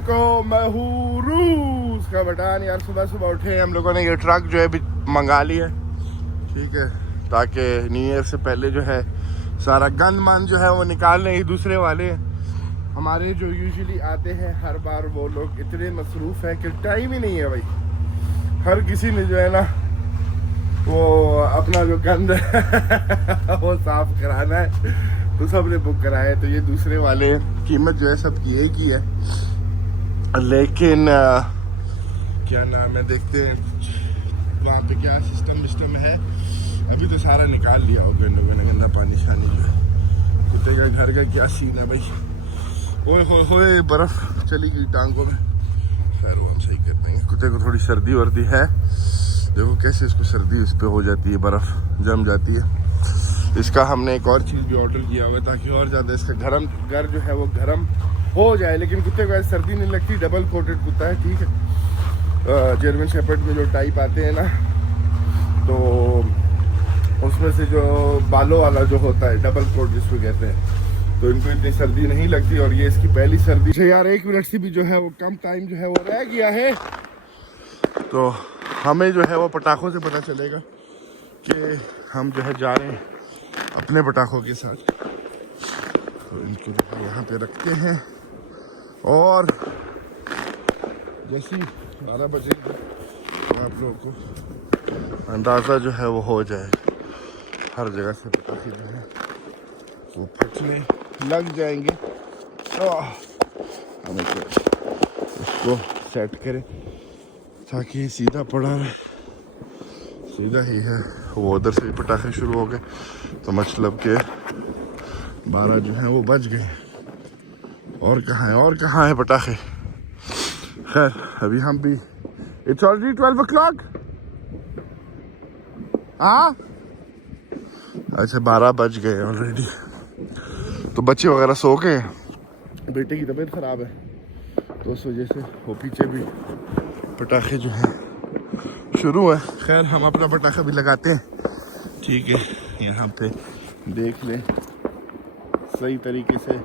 को मैं हूँ रूस का बटान। यार सुबह सुबह उठे हम लोगों ने ये ट्रक जो है भी मंगा ली है, ठीक है, ताकि न्यू ईयर से पहले जो है सारा गंद मन जो है वो निकाल लें। दूसरे वाले हमारे जो यूजुअली आते हैं हर बार, वो लोग इतने मसरूफ़ हैं कि टाइम ही नहीं है भाई। हर किसी ने जो है ना वो अपना जो गंद है वो साफ कराना है, तो सब ने बुक कराया है। तो ये दूसरे वाले कीमत जो है सब की एक ही है, लेकिन क्या नाम है, देखते हैं वहाँ पे क्या सिस्टम है। अभी तो सारा निकाल लिया होगा इन लोगों ने, गंदा पानी शानी जो है। कुत्ते का घर का क्या सीन है भाई, ओए होए बर्फ चली गई टांगों में। खैर वो हम सही कर देंगे। कुत्ते को थोड़ी सर्दी वर्दी है, देखो कैसे इसको सर्दी इस पे हो जाती है, बर्फ जम जाती है। इसका हमने एक और चीज़ भी ऑर्डर किया हुआ है ताकि और ज़्यादा इसका घर जो है वो गर्म हो जाए। लेकिन कुत्ते को ऐसी सर्दी नहीं लगती, डबल कोटेड कुत्ता है, ठीक है। जर्मन शेपर्ड में जो टाइप आते हैं ना, तो उसमें से जो बालों वाला जो होता है डबल कोट जिसको कहते हैं, तो इनको इतनी सर्दी नहीं लगती। और ये इसकी पहली सर्दी है यार। 1 मिनट से भी जो है वो कम टाइम जो है वो रह गया है, तो हमें जो है वो पटाखों से पता चलेगा कि हम जो है जा रहे हैं अपने पटाखों के साथ। तो इनको जो है यहाँ पे रखते हैं और जैसे 12 बजे आप लोगों को अंदाज़ा जो है वो हो जाएगा। हर जगह से पटाखे जो है वो फटने लग जाएंगे। हमें इसको सेट करें ताकि सीधा पड़ा रहे, सीधा ही है। वो उधर से भी पटाखे शुरू हो गए, तो मतलब के 12 जो हैं वो बज गए। और कहाँ है पटाखे। खैर अभी हम भी, इट्स ऑलरेडी 12 o'clock। हाँ अच्छा 12 बज गए ऑलरेडी। तो बच्चे वगैरह सो गए, बेटे की तबीयत ख़राब है तो उस वजह से वो पीछे भी पटाखे जो हैं शुरू है। खैर हम अपना पटाखा भी लगाते हैं, ठीक है। यहाँ पे देख लें सही तरीके से